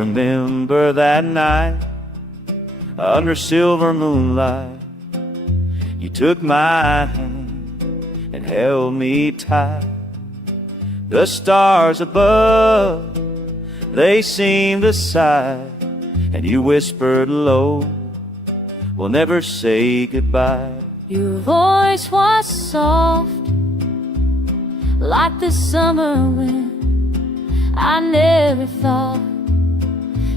Remember that night under silver moonlight, you took my hand and held me tight. The stars above, they seemed to sigh, and you whispered low, we'll never say goodbye. Your voice was soft, like the summer wind. I never thought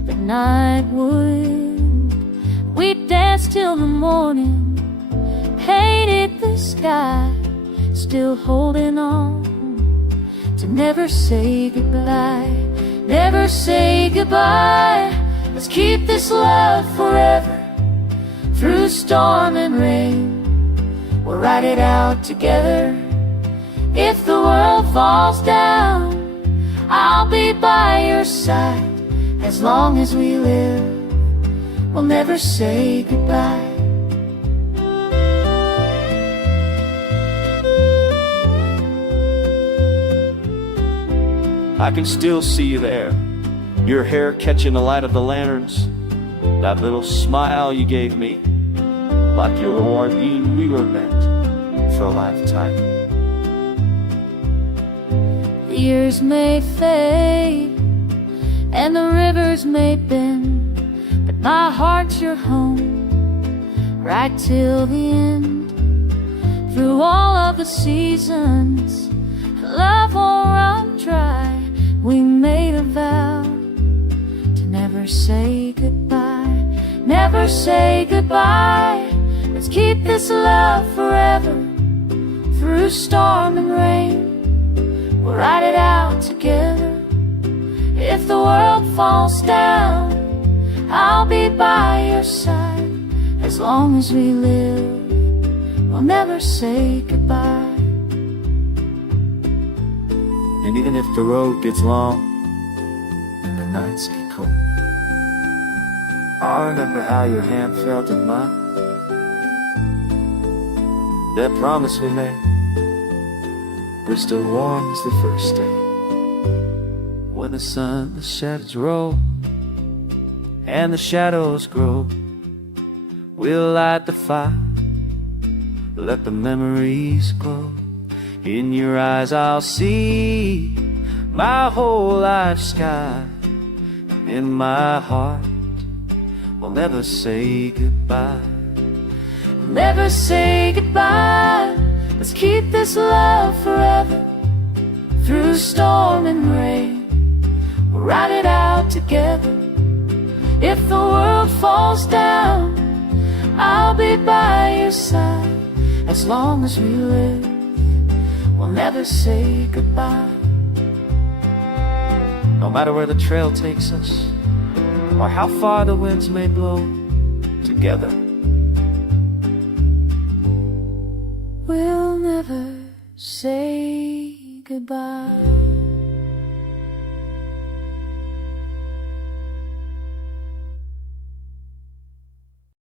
the night would. We danced till the morning, painted the sky, still holding on to never say goodbye. Never say goodbye. Let's keep this love forever. Through storm and rain, we'll ride it out together. If the world falls down, I'll be by your side. As long as we live, we'll never say goodbye. I can still see you there, your hair catching the light of the lanterns, that little smile you gave me, like you warned me we were meant for a lifetime. The years may fade and the rivers may bend, but my heart's your home, right till the end. Through all of the seasons, love won't run dry. We made a vow to never say goodbye. Never say goodbye. Let's keep this love forever. Through storm and rain, we'll ride it out together. If the world falls down, I'll be by your side. As long as we live, we'll never say goodbye. And even if the road gets long and the nights get cold, I remember how your hand felt in mine. That promise we made, we're still warm as the first day. When the sun, the shadows roll and the shadows grow, we'll light the fire, let the memories glow. In your eyes I'll see my whole life sky. In my heart we'll never say goodbye. We'll never say goodbye. Let's keep this love forever. Through storm and rain, we'll ride it out together. If the world falls down, I'll be by your side. As long as we live, we'll never say goodbye. No matter where the trail takes us, or how far the winds may blow, together we'll never say goodbye.